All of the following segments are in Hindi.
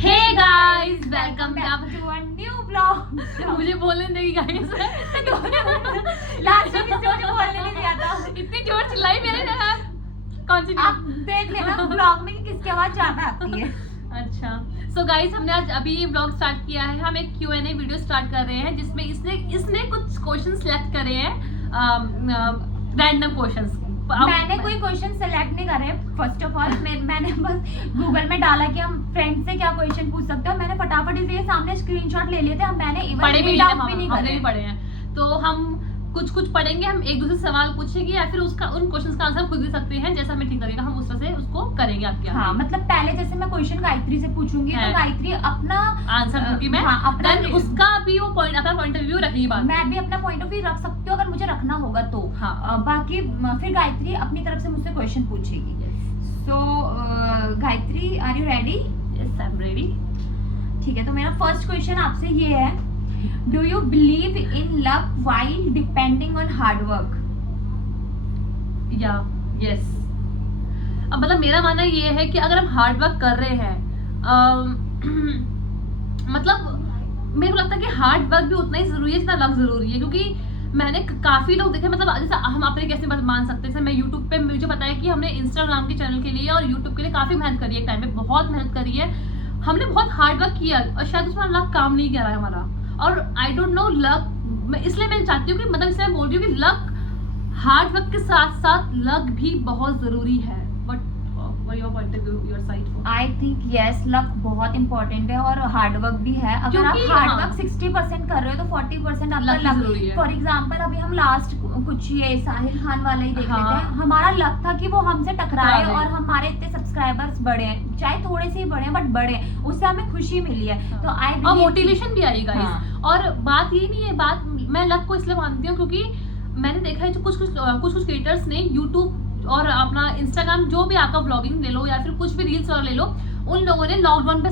Hey guys, welcome back to a new blog. मुझे बोलने देगी गाइस। लास्ट में किसी मुझे बोलने नहीं दिया था। इतनी जोर चिल्लाई मेरे यार। कौन सी आप देख लेना ब्लॉग में कि किसकी आवाज ज्यादा आती है। अच्छा, सो गाइस हमने आज अभी ये ब्लॉग स्टार्ट किया है। हम एक Q&A वीडियो स्टार्ट कर रहे हैं जिसमें इसने कुछ क्वेश्चन सिलेक्ट करे हैं, रैंडम क्वेश्चंस। मैंने कोई क्वेश्चन सेलेक्ट नहीं करे। फर्स्ट ऑफ ऑल मैंने बस गूगल में डाला कि हम फ्रेंड से क्या क्वेश्चन पूछ सकते हो। मैंने फटाफट इसलिए सामने स्क्रीनशॉट ले लिए थे। मैंने इवन पढ़े भी रीड आउट भी नहीं हमने करे। भी पढ़े हैं। तो हम कुछ पढ़ेंगे, हम एक दूसरे से सवाल पूछेंगे या फिर उसका उन क्वेश्चंस का आंसर खुद दे सकते हैं। जैसा हमें ठीक लगेगा हम उस तरह से उसको करेंगे आपके आगे। हाँ, मतलब पहले जैसे मैं क्वेश्चन गायत्री से पूछूंगी तो गायत्री अपना आंसर दूंगी मैं। हाँ, अपना उसका भी वो पॉइंट, अपना पॉइंट ऑफ व्यू रखेगी बात। मैं भी अपना पॉइंट ऑफ व्यू रख सकती हूँ अगर मुझे रखना होगा तो। हाँ। बाकी फिर गायत्री अपनी तरफ से मुझसे क्वेश्चन पूछेगी। So Gayatri, are you ready? Yes, I am ready. ठीक है, तो मेरा फर्स्ट क्वेश्चन आपसे ये है, do you believe in luck while depending on hard work? या यस। अब मतलब मेरा मानना ये है कि अगर हम हार्ड वर्क कर रहे हैं, मतलब मेरे को लगता है कि हार्ड वर्क भी उतना ही जरूरी है जितना लक जरूरी है। क्योंकि मैंने काफी लोग देखे, मतलब जैसे हम अपने कैसे मान सकते हैं, जैसे मैं यूट्यूब पे मुझे पता है कि हमने इंस्टाग्राम के चैनल के लिए और यूट्यूब के लिए काफी मेहनत करी है, एक टाइम पे बहुत मेहनत करी है। हमने बहुत हार्ड वर्क किया और शायद उसमें लक काम नहीं किया है हमारा। और आई डोंट नो लक, इसलिए मैं चाहती हूँ कि मतलब इसलिए मैं बोल रही हूँ कि लक, हार्ड वर्क के साथ साथ लक भी बहुत जरूरी है। But your point of view, your side for? I think yes, luck बहुत इंपॉर्टेंट है और हार्ड वर्क भी है। अगर आप हार्ड वर्क 60% कर रहे हो तो 40% आपका लक जरूरी है। फॉर एग्जांपल अभी हम लास्ट कुछ ये साहिल खान वाला ही देख हाँ। लेते हैं। हमारा लक था कि वो हमसे टकराए हाँ। और हमारे इतने सब्सक्राइबर्स बढ़े हैं, चाहे थोड़े से ही बढ़े बट बढ़े, उससे हमें खुशी मिली है। हाँ। तो आई और मोटिवेशन भी आएगा। हाँ। और बात ये नहीं है, बात मैं लक को इसलिए मानती हूँ क्योंकि मैंने देखा है जो कुछ क्रिएटर्स ने यूट्यूब और अपना इंस्टाग्राम, जो भी आपका ब्लॉगिंग ले लो या फिर कुछ भी रील्स वाला ले लो, उन लोगों ने लॉकडाउन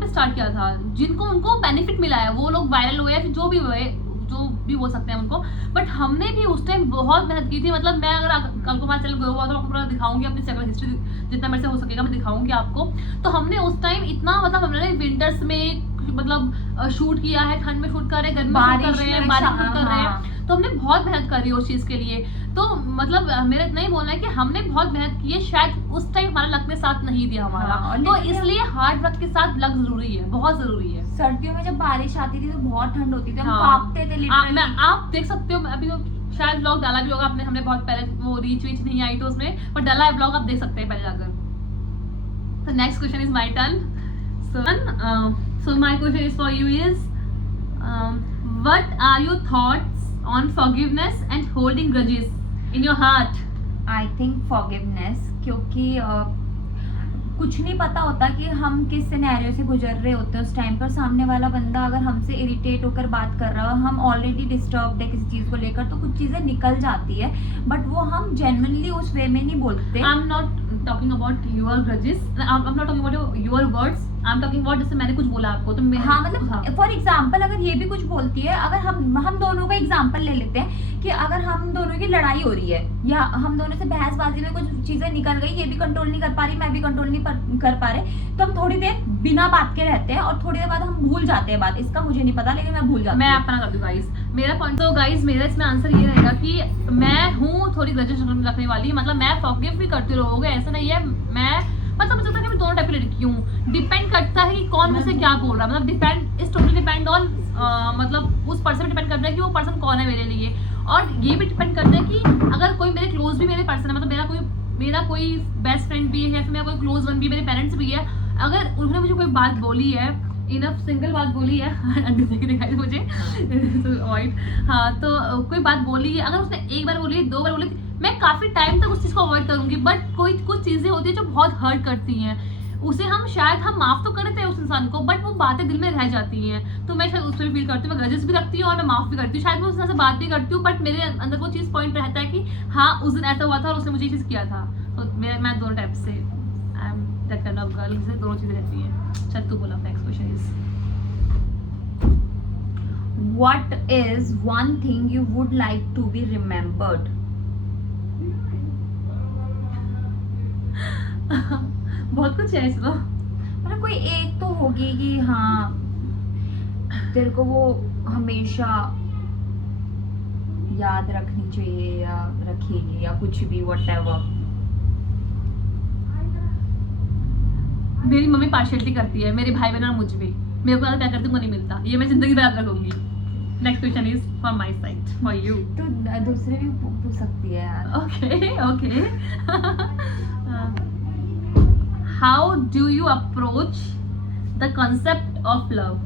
पे स्टार्ट किया था, जिनको उनको बेनिफिट मिला है, वो लोग वायरल हुए या फिर जो भी हुए, जो भी बोल सकते हैं उनको। बट हमने भी उस टाइम बहुत मेहनत की थी। मतलब मैं अगर कल को हमारा चैनल ग्रो हुआ तो आपको पूरा दिखाऊंगी, अपनी स्ट्रगल हिस्ट्री जितना मेरे से हो सकेगा मैं दिखाऊंगी आपको। तो हमने उस टाइम इतना, मतलब हमने विंटर्स में मतलब शूट किया है, ठंड में शूट कर रहे हैं, गर्मी में शूट कर रहे हैं, बारिश में कर रहे हैं। तो हमने बहुत मेहनत करी है उस चीज के लिए। तो मतलब मेरा इतना ही बोलना है कि हमने बहुत मेहनत की है, शायद उस टाइम हमारा लक ने साथ नहीं दिया हमारा। हाँ, तो इसलिए हार्ड वर्क के साथ लक जरूरी है, बहुत जरूरी है। सर्दियों में जब बारिश आती थी तो बहुत ठंड होती थी, हम हाँ। कांपते थे लिटरली। आप देख सकते हो, अभी तो शायद ब्लॉग डाला भी होगा आपने, हमने बहुत पहले, वो रीच नहीं आई तो उसमें, पर डाला है ब्लॉग, आप देख सकते हैं पहले जाकर। तो next question is my turn. So my question is for you is, what are your thoughts on forgiveness and holding grudges in your heart? I think forgiveness, क्योंकि कुछ नहीं पता होता कि हम किस सिनेरियो से गुजर रहे होते हैं उस टाइम पर। सामने वाला बंदा अगर हमसे इरिटेट होकर बात कर रहा है, हम ऑलरेडी डिस्टर्ब्ड है किसी चीज़ को लेकर, तो कुछ चीज़ें निकल जाती है बट वो हम जेन्युइनली उस वे में नहीं बोलते। I'm not talking about your grudges. I'm not talking about your words. I'm talking about जैसे मैंने कुछ बोला आपको तो हाँ, मतलब फॉर एग्जाम्पल अगर ये भी कुछ बोलती है, अगर हम दोनों का एग्जाम्पल ले लेते हैं कि अगर हम दोनों की लड़ाई हो रही है या हम दोनों से बहसबाजी में कुछ चीजें निकल गई, ये भी कंट्रोल नहीं कर पा रही, मैं भी कंट्रोल नहीं कर पा रहे, तो हम थोड़ी देर बिना बात के रहते हैं और थोड़ी देर बाद हम भूल जाते हैं बात। इसका मुझे नहीं पता लेकिन मैं भूल जाती हूँ। मैं अपना कर दूँ गाइस, मेरा पॉइंट तो गाइस, मेरा इसमें आंसर ये रहेगा कि मैं हूँ थोड़ी ग्रजेस रखने वाली। मतलब मैं फॉरगिव भी करती रहोगे, ऐसा नहीं है। मैं मतलब मुझे लगता है कि मैं दोनों टाइप की लड़की हूँ। डिपेंड करता है कि कौन मुझसे क्या बोल रहा है, मतलब depend is totally depend on, मतलब उस पर्सन पे डिपेंड करता है कि वो पर्सन कौन है मेरे लिए। और ये भी डिपेंड करता है कि अगर कोई मेरे क्लोज भी मेरे पर्सन है, मतलब मेरा कोई बेस्ट फ्रेंड भी है या फिर मेरा कोई क्लोज वन भी, मेरे पेरेंट्स भी है, अगर उन्होंने मुझे कोई बात बोली है, इनफ सिंगल बात बोली है दिखाई मुझे अवॉइड, हाँ, तो कोई बात बोली है, अगर उसने एक बार बोली है, 2 बार बोली, मैं काफी टाइम तक उस चीज को अवॉइड करूंगी। बट कुछ चीजें होती है जो बहुत हर्ट करती हैं, उसे हम माफ तो करते हैं उस इंसान को, बट वो बातें दिल में रह जाती हैं। तो मैं शायद उसमें फील करती हूँ, मैं ग्रजेस भी रखती हूँ और मैं माफ भी करती हूँ। शायद मैं उससे बात भी करती हूँ बट मेरे अंदर वो चीज पॉइंट रहता है कि हाँ उस दिन ऐसा हुआ था और उसने मुझे ये चीज किया था। तो मैं दोनों टाइप से, I am that kind of girl, जिससे दोनों चीजें रहती हैं। चल तू बोला, next question is, What is one thing you would like to be remembered? बहुत कुछ है इसमें। मतलब कोई एक तो होगी कि हाँ तेरे को वो हमेशा याद रखनी चाहिए या रखेगी या कुछ भी व्हाटएवर। मेरी मम्मी पार्शियलिटी करती है मेरे भाई बहन और मुझ पे, मेरे को ज्यादा प्यार करती हूँ, नहीं मिलता, ये मैं जिंदगी भर याद रखूंगी। Next question is from my side for you. तो दूसरे भी पूछ सकती है यार। Okay how do you approach the concept of love?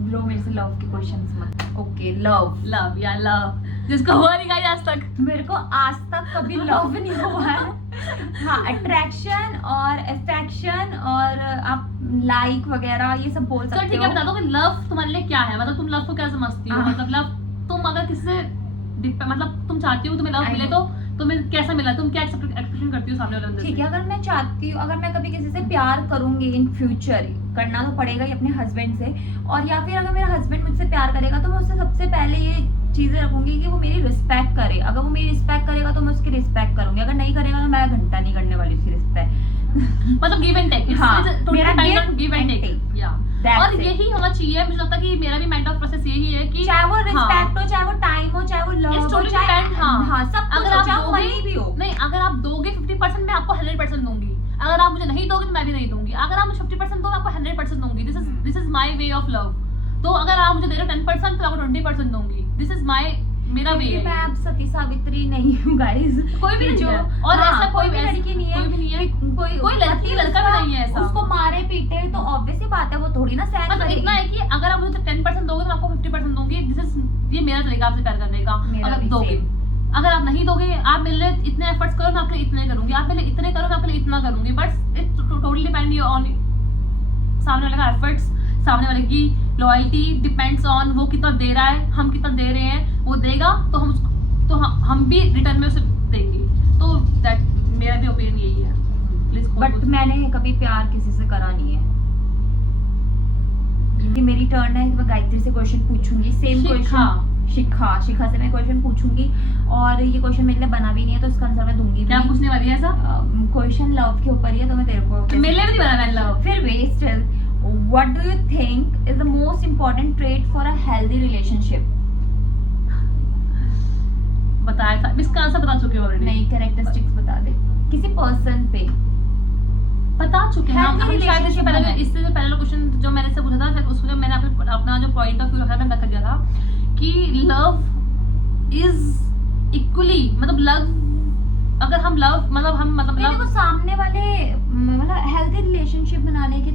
Bro मेरे से लव के क्वेश्चंस मत। ओके लव या लव जिसको हुआ नहीं गाइस आज तक। मेरे को आज तक कभी लव नहीं हुआ है। हाँ अट्रैक्शन और अफेक्शन और आप लाइक वगैरह ये सब बोल तो सकते ठीक हो। है, बता दो कि लव तुम्हारे लिए क्या है, मतलब तुम लव को क्या समझती हो? मतलब लव तुम अगर किसी से मतलब तुम चाहती हो तुम्हें लव मिले तो तुम्हें कैसा मिला, तुम क्या एक्सपेक्टेशन करती हो सामने वाले बंदे से? ठीक है, अगर मैं चाहती हूँ, अगर मैं कभी किसी से प्यार करूंगी इन फ्यूचर, करना तो पड़ेगा ही अपने हस्बैंड से, और या फिर अगर मेरा हस्बैंड मुझसे प्यार करेगा तो मैं उससे सबसे पहले ये चीजें रखूंगी कि वो मेरी रिस्पेक्ट करे। अगर वो मेरी रिस्पेक्ट करेगा तो मैं उसकी रिस्पेक्ट करूंगी, अगर नहीं करेगा तो मैं घंटा नहीं करने वाली उसकी रिस्पेक्ट। मतलब गिव एंड टेक। हाँ, मेरा मेरा गिव एंड टेक या That's और it. यही होना चाहिए। मुझे लगता है कि मेरा भी माइंड ऑफ प्रोसेस यही है कि चाहे वो रिस्पेक्ट हो, चाहे वो टाइम हो, चाहे वो लव It's हो, totally चाहे depend, हाँ। हाँ सब कुछ अगर हो, आप चाहे दोगे- मनी भी हो। नहीं, अगर आप दोगे 50% मैं आपको 100% दूंगी, अगर आप मुझे नहीं दोगे तो मैं भी नहीं दूंगी। अगर आप मुझे 50% दो मैं आपको 100% दूंगी। This is my way of love. तो अगर आप मुझे दे रहे हो 10% तो आपको 20% दूंगी। दिस इज माय मेरा वे क्योंकि मैं है। अब सती सावित्री नहीं हूँ गाइस। कोई भी नहीं है और ऐसा कोई भी लड़की नहीं है, कोई भी नहीं है, कोई लड़की लड़का भी नहीं है ऐसा। उसको मारे पीटे तो ऑब्वियस ही बात है वो थोड़ी ना सहन मतलब करेगी। इतना है कि अगर आप मुझे 10% दोगे तो मैं आपको 50% दूंगी। ये मेरा तरीका आपसे प्यार करने का। मेरा अगर भी दोगे, same। अगर आप नहीं दोगे, आप मेरे लिए इतने एफर्ट्स करो मैं आपके लिए इतने करूंगी, आप मेरे लिए इतने करो मैं आपके लिए इतना करूंगी। But it totally depend on सामने वाले का एफर्ट्स, सामने वाले की लॉयल्टी डिपेंड्स ऑन वो कितना दे रहा है, हम कितना दे रहे हैं। वो देगा तो हम भी रिटर्न में उसे देंगे। तो दैट मेरा भी ओपिनियन यही है। Please बट मैंने कभी प्यार किसी से करा नहीं है। ये मेरी टर्न है कि मैं गायत्री से क्वेश्चन पूछूंगी, सेम क्वेश्चन। शिखा से मैं क्वेश्चन पूछूंगी और ये क्वेश्चन मेरे लिए बना भी नहीं है तो इसका आंसर मैं दूंगी क्या भी। पूछने वाली है ऐसा? क्वेश्चन लव के ऊपर ही है तो मैं तेरे को मेरे लिए भी नहीं बना मैंने लव। फिर भी still what do you think is the most important trait for a healthy relationship? बताया था, इसका आंसर बता चुके ऑलरेडी। नहीं, कैरेक्टरिस्टिक्स बता दे किसी पर्सन पे। बता चुके हैं हम। Healthy शायद इससे पहले relationship इससे जो पहला क्वेश्चन जो मैंने से पूछा था शायद उसमें मैंने अपना जो पॉइंट ऑफ व्यू रखा मैंने रख दिया था कि लव इज इक्वली, मतलब लव अगर हम लव मतलब हम मतलब तेरे को लव सामने वाले मतलब हेल्दी रिलेशनशिप बनाने के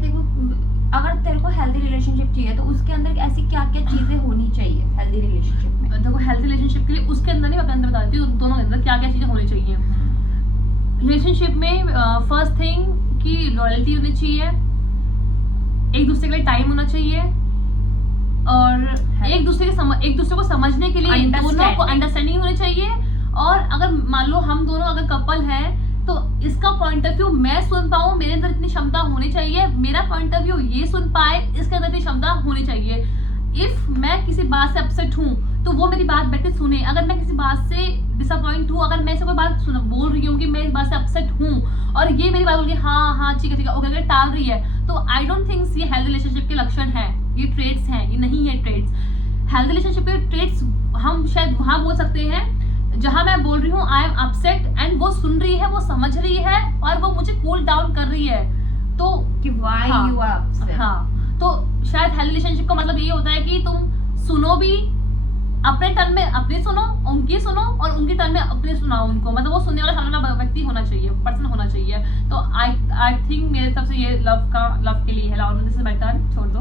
अगर तेरे को हेल्दी रिलेशनशिप चाहिए तो उसके अंदर ऐसी क्या क्या चीजें होनी चाहिए हेल्दी रिलेशनशिप में? देखो हेल्थ रिलेशनशिप के लिए उसके अंदर नहीं, मैं अपने अंदर बता देती हूँ दोनों के अंदर क्या क्या चीजें होनी चाहिए रिलेशनशिप में। फर्स्ट थिंग कि लॉयल्टी होनी चाहिए, एक दूसरे के लिए टाइम होना चाहिए और एक दूसरे को समझने के लिए दोनों को अंडरस्टैंडिंग होनी चाहिए। और अगर मान लो हम दोनों अगर कपल हैं तो इसका पॉइंट ऑफ व्यू मैं सुन पाऊँ, मेरे अंदर इतनी क्षमता होनी चाहिए, मेरा पॉइंट ऑफ व्यू ये सुन पाए, इसके अंदर इतनी क्षमता होनी चाहिए। इफ मैं किसी बात से अपसेट हूँ तो वो मेरी बात बैठ के सुने। अगर मैं किसी बात से डिसअपॉइंट हूँ, अगर मैं इसे कोई बात बोल रही हूँ कि मैं इस बात से अपसेट हूँ और ये मेरी बात बोल रही है हाँ ठीक है ओके अगर टाल रही है तो आई डोंट थिंक ये हेल्थ रिलेशनशिप के लक्षण है, ये ट्रेड्स हैं, ये नहीं है ट्रेड्स। हेल्थ रिलेशनशिप के ट्रेड्स हम शायद वहाँ बोल सकते हैं जहां मैं बोल रही हूँ आई एम अपसेट एंड वो सुन रही है, वो समझ रही है और वो मुझे कूल डाउन कर रही है। तो कि व्हाई यू आर अपसेट। हाँ, तो शायद हेल्थ रिलेशनशिप का मतलब ये होता है कि तुम सुनो भी, अपने टर्न में अपनी सुनो, उनकी सुनो और उनकी टर्न में अपने सुनाओ उनको। मतलब वो सुनने वाला सामने वाला व्यक्ति होना चाहिए, पर्सन होना चाहिए। तो आई थिंक मेरे तरफ से ये लव के लिए है। और दिस इज माय टर्न, छोड़ दो।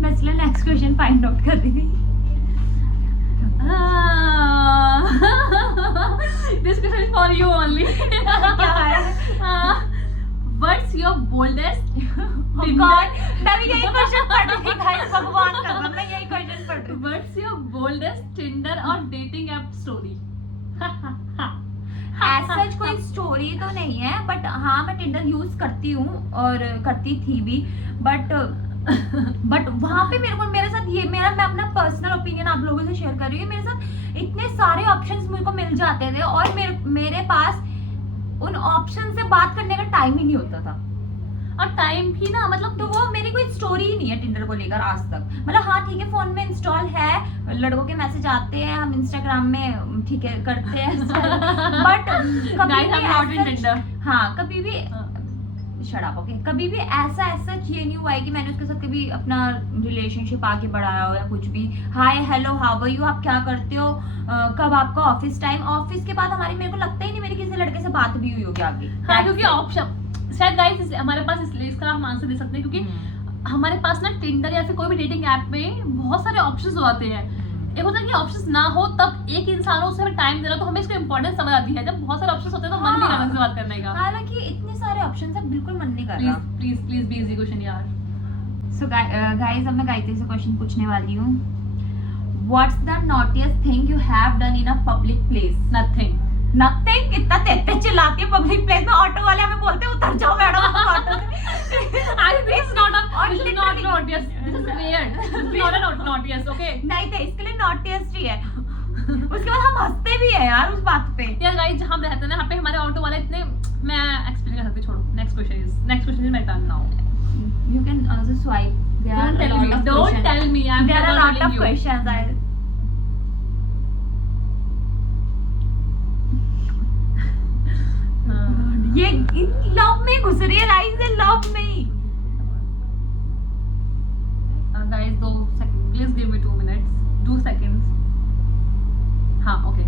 मैं इसलिए नेक्स्ट क्वेश्चन फाइंड आउट कर रही थी। This question is for you only. क्या है? What's your boldest God, मैं भी यही क्वेश्चन पढ़ रही थी गाइस, भगवान कसम मैं यही क्वेश्चन पढ़ रही थी। What's your boldest Tinder और dating app story? As such कोई स्टोरी तो नहीं है बट हाँ मैं टिंडर यूज करती हूँ और करती थी भी बट वहाँ पे मेरे साथ ये मैं अपना पर्सनल ओपिनियन आप लोगों से शेयर कर रही हूँ। मेरे साथ इतने सारे ऑप्शंस मुझे को मिल जाते थे और मेरे पास उन ऑप्शन से बात करने का टाइम ही नहीं होता था। और टाइम भी ना मतलब तो वो मेरी कोई स्टोरी ही नहीं है टिंडर को लेकर आज तक। मतलब हाँ ठीक है, फोन में इंस्टॉल है, लड़कों के मैसेज आते हैं, हम इंस्टाग्राम में ठीक है करते हैं बट कभी Guys, I'm not in Tinder. हाँ कभी भी शराब ओके कभी भी ऐसा ये नहीं हुआ है कि मैंने उसके साथ कभी अपना रिलेशनशिप आगे बढ़ाया हो या कुछ भी। Hi hello how are you, आप क्या करते हो, कब आपका ऑफिस टाइम, ऑफिस के बाद हमारी मेरे को लगता ही नहीं मेरी किसी लड़के से बात भी हुई होगी आगे। हाँ क्योंकि ऑप्शन शायद गाइस हमारे पास इसलिए इसका हम आंसर दे सकते हैं क्योंकि हमारे पास ना टिंडर या फिर कोई भी डेटिंग ऐप में बहुत सारे ऑप्शंस होते हैं। एक होता है कि ऑप्शंस ना हो तब एक इंसान उसे हमें टाइम देना, तो हमें इसका इंपॉर्टेंस समझ आती है। जब बहुत सारे ऑप्शंस होते हैं तो मन नहीं करता उससे बात करने का। हालांकि इतने सारे ऑप्शंस है, बिल्कुल मन नहीं कर रहा। प्लीज बी इजी क्वेश्चन यार। सो गाइस अब मैं गायत्री से क्वेश्चन पूछने वाली हूँ। What's the naughtiest thing you have done in a public place? Nothing. Nothing? इतना तेज चिल्लाती है पब्लिक प्लेस में, ऑटो वाले हमें बोलते हैं उतर जाओ मैडम ऑटो से। I think it's not a this is not naughtiest. This is weird. This is not a naughtiest, okay? नहीं थे, इसके लिए नॉटिएस्ट ही है। उसके बाद हम हंसते भी है यार उस बात पे। यार गाइस जहाँ हम रहते हैं ना यहाँ पे हमारे ऑटो वाले इतने, मैं एक्सप्लेन कर सकती, छोड़ो। Next question is my turn now. You can also swipe. There are a lot of Don't questions. tell me. I'm There are a never lot telling of you. questions. ये लव में घुस रही है, राइज है लव में। Guys, 2 seconds. Please give me 2 minutes. 2 seconds. हाँ, okay.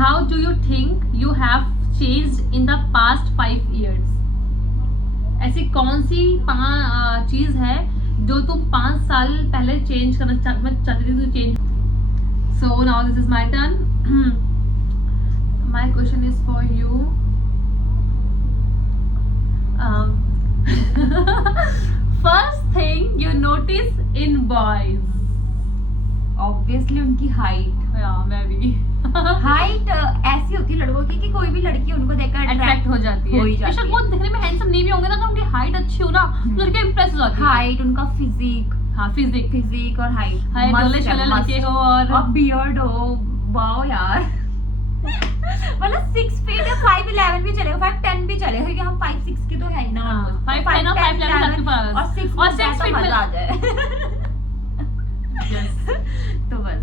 How do you think you have changed in the past 5 years? ऐसी कौन सी चीज है जो तुम 5 साल पहले चेंज करना चाहती थी तो change. So now this is my turn. My question is for you. First thing you notice in boys. Obviously उनकी हाइट। Yeah, मैं भी। हाइट ऐसी होती है लड़कों की कि कोई भी लड़की उनको देखकर अट्रैक्ट हो जाती है। बेशक वो दिखने में हैंडसम नहीं भी होंगे ना, तो उनकी हाइट अच्छी हो ना तो लड़के इंप्रेस हो जाते हैं। हाइट, उनका फिजिक। हाँ, फिजिक और हाइट। हाइट डोले शोले लड़के हो और बियर्ड हो, वाओ यार। मतलब 6 फीट या 5'11" भी चलेगा, 5'10" भी चलेगा क्योंकि हम 5'6" के तो है ही ना। 5'10" और 5'11" और 6 और 6 फीट फीट में में आ जाए। तो बस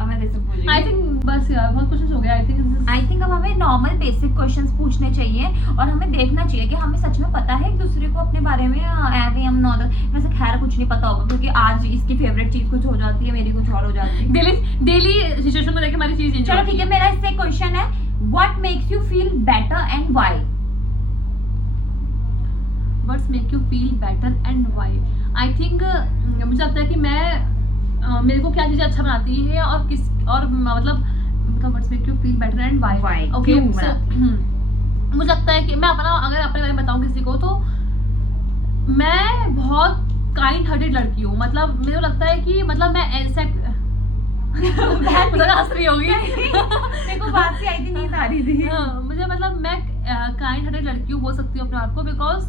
अब मैं तेरे से पूछ रही हूँ। आई थिंक बस यार बहुत क्वेश्चन हो गया। आई थिंक अब हमें नॉर्मल बेसिक क्वेश्चंस पूछने चाहिए और हमें देखना चाहिए कि हमें सच में पता है एक दूसरे को अपने बारे में। ऐसे हम नॉर्मल वैसे खैर कुछ नहीं पता होगा क्योंकि आज इसकी फेवरेट चीज कुछ हो जाती है, मेरी कुछ और हो जाती है। डेली सिचुएशन को देख के हमारी चीज चेंज। चलो ठीक है, मेरा इससे क्वेश्चन है, what makes you feel better and why? What's make you feel better and why? I think मुझे लगता है कि मैं मेरे को क्या चीजें अच्छा बनाती है और किस और मतलब what's make you feel better and why. Okay, मुझे लगता है कि मैं अपना अगर अपने बारे में बताऊं किसी को तो मैं बहुत काइंड हार्टेड लड़की हूँ। मतलब मेरे को लगता है कि मतलब मैं ऐसा हंसी होगी मेरे को बात से आई थी, नींद आ रही थी। मुझे मतलब मैं काइंड हार्टेड लड़की हूँ बोल सकती हूँ अपने आप को, बिकॉज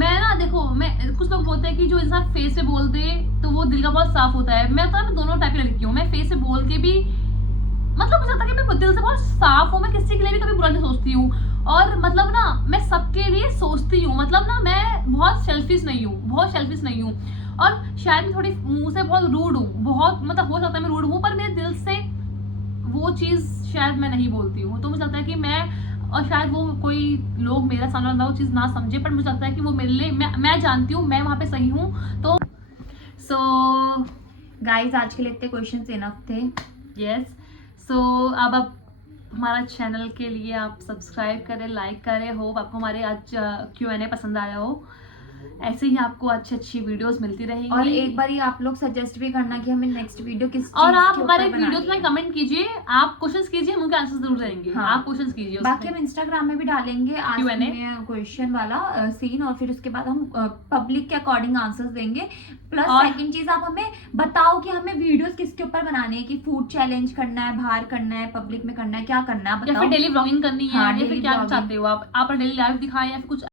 मैं ना देखो मैं कुछ लोग बोलते हैं कि जो इंसान फेस से बोल दे तो वो दिल का बहुत साफ होता है। मैं दोनों टाइप की लड़की हूँ। मैं फेस से बोल के भी मतलब मुझे लगता है कि मैं दिल से बहुत साफ हूँ। मैं किसी के लिए भी कभी बुरा नहीं सोचती हूँ और मतलब ना मैं सबके लिए सोचती हूँ। मतलब ना मैं बहुत सेल्फिश नहीं हूँ और शायद मैं थोड़ी मुंह से बहुत रूड हूँ, बहुत मतलब हो सकता है मैं रूड हूँ पर मेरे दिल से वो चीज़ शायद मैं नहीं बोलती हूँ। तो मुझे लगता है कि मैं और शायद वो कोई लोग मेरा सामने वाला वो चीज़ ना समझे पर मुझे लगता है कि वो मेरे लिए मैं जानती हूँ मैं वहाँ पे सही हूँ। तो सो गाइज आज के लिए इतने क्वेश्चंस इनफ थे। यस, सो अब हमारा चैनल के लिए आप सब्सक्राइब करें, लाइक करें। होप आपको हमारे आज Q&A पसंद आया हो। ऐसे ही आपको अच्छी वीडियोस मिलती रहेंगी और एक बार आप लोग सजेस्ट भी करना कि हमें नेक्स्ट वीडियो किस और आप हमारे वीडियोस में कमेंट कीजिए, आप क्वेश्चंस कीजिए, हम उनके आंसर जरूर देंगे। हाँ। आप क्वेश्चंस कीजिए, बाकी हम इंस्टाग्राम में भी डालेंगे क्वेश्चन वाला सीन और फिर उसके बाद हम पब्लिक के अकॉर्डिंग आंसर्स देंगे। प्लस सेकंड चीज आप हमें बताओ कि हमें वीडियोस किसके ऊपर बनाने हैं, कि फूड चैलेंज करना है, बाहर करना है, पब्लिक में करना है, क्या करना है बताओ। या फिर डेली व्लॉगिंग करनी है या फिर क्या चाहते हो आप डेली लाइफ दिखाएं या फिर कुछ